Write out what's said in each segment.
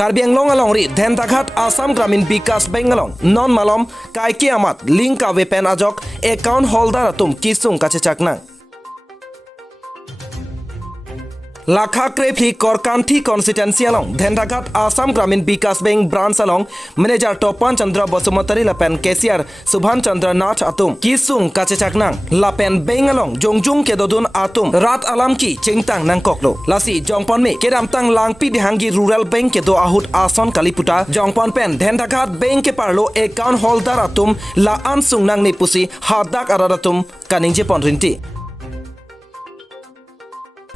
Karbi Anglong along ri Dhentaghat Assam Gramin Bikas Bengalong non malom kai ki amat link ave pen ajok account holder atum Kisung kache chaknang Lakha Krepli Korkanthi constituency along Dhentaghat Assam Gramin Bikas Bank branch along manager Topan Chandra Basumatari Lapen Kesiar Subhan Chandra Nath Atum Kisung kache chaknang Lapen Bank along Jongjung Kedodun Atum Rat Alam ki Chingtang nang koklo Lasi Jongpon me Kedamtang Langpi Dihangi Rural Bank kedo ahut Ason Kaliputa Jongpon pen Dhentaghat Bank keparlo account holder atum La Ansung nang nipusi hadak aradatum kaningje ponrinti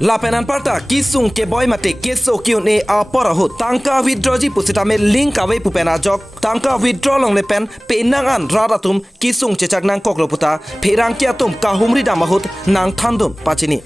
Lapenan parta Kisung ke boy mate keso kiune aporahut tangka withdrawji pusitame link away pupena jok tangka withdraw long lepen penangan radatum Kisung cecak nang kokloputa pherangki atum kahumri damahut nang thandun pachini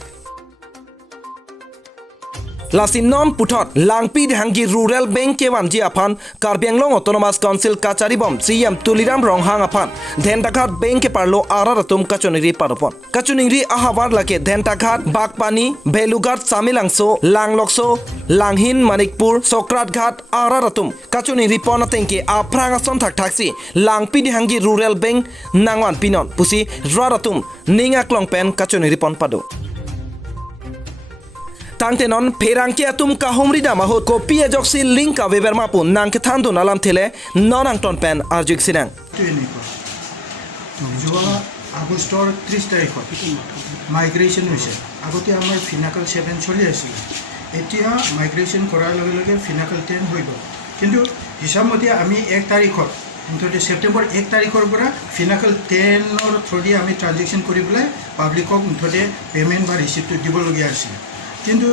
Lasi non putot langpi dihangi rural bank ke wanji apan Karbi Anglong autonomous council kacharibom CM Tuliram Ronghang apan Dhentaghat bank ke parlo araratum kachuniri paropon kachuniri ahabar lake Dhentaghat Bakpani Belugat Samilangso Langlokso Langhin Manikpur Sokratghat araratum kachuniri ponatengke aprangason taksi langpi dihangi rural bank nangwan pinon pusi raratum ningaklong pen kachuniri pon pado Tangtenon pherangki atum kahumri damahut kopi ejoksi link aveber mapun nang kethandun alam thele nonang ton pen arjuk sinang যোৱা আগষ্টৰ 30 তাৰিখত migration হৈছে আগতে আমাৰ ফিনাকল 7 চলি আছিল এতিয়া migration কৰাৰ লগে লগে ফিনাকল 10 হৈ গ'ল কিন্তু হিচাপমতে আমি 1 তাৰিখত মুঠতে সেপ্টেম্বৰ 1 তাৰিখৰ পৰা ফিনাকল 10 ৰ থ্ৰুদি আমি ট্ৰানজেকশ্যন কৰিবলৈ পাব্লিকক মুঠতে পেমেন্ট বা ৰিসিপ্ট দিবলগীয়া আছিল কিন্তু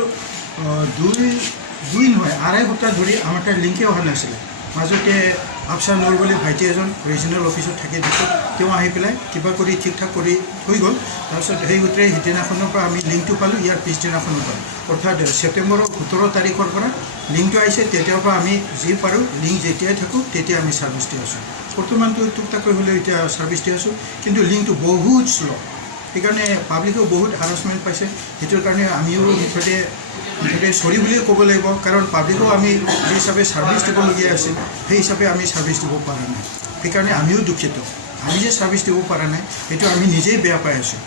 দুই নহয় আড়াই সপ্তাহ ধৰি আমাৰ তাৰ লিংকে অহা নাছিল মাজতে আফসাৰ নুৰ বুলি ভাইটি এজন ৰিজনেল অফিচত থাকি দিছিল তেওঁ আহি পেলাই কিবা কৰি ঠিক ঠাক কৰি হৈ গ'ল তাৰপিছত সেই সূত্ৰে সিদিনাখনৰ পৰা আমি লিংকটো পালোঁ ইয়াৰ পিছদিনাখনৰ পৰা অৰ্থাৎ ছেপ্টেম্বৰৰ 17 তাৰিখৰ পৰা লিংকটো আহিছে তেতিয়াৰ পৰা আমি যি পাৰোঁ লিংক যেতিয়াই থাকোঁ তেতিয়া আমি ছাৰ্ভিচ দি আছোঁ বৰ্তমানটো টুকটাকৈ হ'লেও এতিয়া ছাৰ্ভিচ দি আছোঁ কিন্তু লিংকটো বহুত শ্ল' সেইকাৰণে পাব্লিকেও বহুত হাৰাছমেণ্ট পাইছে সেইটোৰ কাৰণে আমিও মুঠতে চৰি বুলিয়ে ক'ব লাগিব কাৰণ পাব্লিকেও আমি যি হিচাপে ছাৰ্ভিচ দিবলগীয়া আছিল সেই হিচাপে আমি ছাৰ্ভিচ দিব পৰা নাই সেইকাৰণে আমিও দুখিত আমি যে ছাৰ্ভিচ দিব পৰা নাই সেইটো আমি নিজেই বেয়া পাই আছোঁ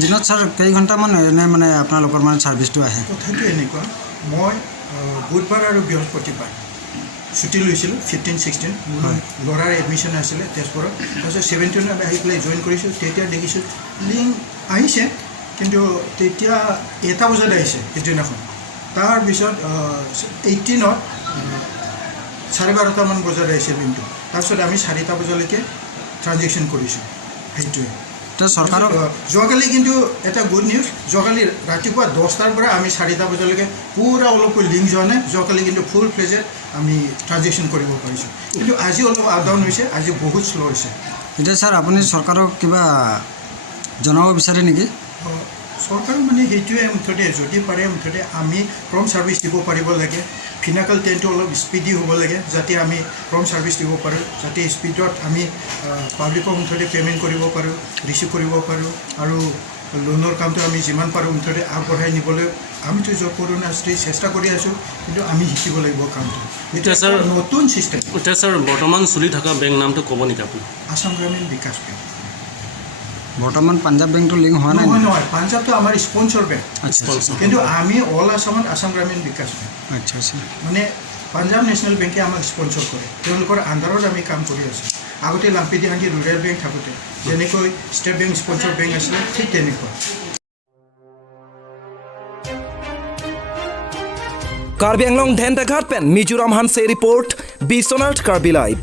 দিনত ছাৰ কেই ঘণ্টামান এনে মানে আপোনালোকৰ মানে ছাৰ্ভিচটো আহে কথাটো এনেকুৱা মই বুধবাৰ আৰু বৃহস্পতিবাৰ ছুটি লৈছিলোঁ 15-16 ল'ৰাৰ এডমিশ্যন আছিলে তেজপুৰত তাৰপিছত 17ত আহি পেলাই জইন কৰিছোঁ তেতিয়া দেখিছোঁ লিংক আহিছে কিন্তু তেতিয়া 1টা বজাত আহিছে সিদিনাখন তাৰপিছত 18ত 12:30মান বজাত আহিছে লিংকটো তাৰপিছত আমি 4টা বজালৈকে ট্ৰানজেকশ্যন কৰিছোঁ সেইটোৱে চৰকাৰক যোৱাকালি কিন্তু এটা গুড নিউজ যোৱাকালি ৰাতিপুৱা 10টাৰ পৰা আমি 4টা বজালৈকে পুৰা অলপকৈ লিংক যোৱা নাই যোৱাকালি কিন্তু ফুল ফ্লেজেড আমি ট্ৰানজেকশ্যন কৰিব পাৰিছোঁ কিন্তু আজি অলপ আপ ডাউন হৈছে আজি বহুত শ্ল' হৈছে এতিয়া ছাৰ আপুনি চৰকাৰক কিবা জনাব বিচাৰে নেকি চৰকাৰ মানে সেইটোৱে মুঠতে যদি পাৰে মুঠতে আমি প্ৰম ছাৰ্ভিচ দিব পাৰিব লাগে ফিনাকল 10টো অলপ স্পীডি হ'ব লাগে যাতে আমি প্ৰম ছাৰ্ভিচ দিব পাৰোঁ যাতে স্পীডত আমি পাব্লিকক মুঠতে পে'মেণ্ট কৰিব পাৰোঁ ৰিচিভ কৰিব পাৰোঁ আৰু লোনৰ কামটো আমি যিমান পাৰোঁ মুঠতে আগবঢ়াই নিবলৈ আমিতো জব কৰোঁ না চেষ্টা কৰি আছোঁ কিন্তু আমি শিকিব লাগিব কামটো এতিয়া ছাৰ নতুন ছিষ্টেম এতিয়া ছাৰ বৰ্তমান চলি থকা বেংক নামটো ক'ব নেকি আপুনি আসাম গ্ৰামীণ বিকাশ বেংক বৰ্তমান পাঞ্জাৱ বেংকটো লিংক হোৱা নাই নহয় পাঞ্জাৱটো আমাৰ স্পনচৰ বেংক কিন্তু আমি অল আসামত আসাম গ্ৰামীণ বিকাশ বেংক আচ্ছা আচ্ছা মানে পাঞ্জাৱ নেশ্যনেল বেংকে আমাক স্পনচৰ কৰে তেওঁলোকৰ আণ্ডাৰত আমি কাম কৰি আছোঁ আগতে লাম্পি দিহাংগী ৰুৰেল বেংক থাকোঁতে যেনেকৈ ষ্টেট বেংক স্পনচৰ বেংক আছিলে ঠিক তেনেকুৱা Karbi Anglong Dhentaghat pen Mizoram Hanse report Bisonalt Karbi Live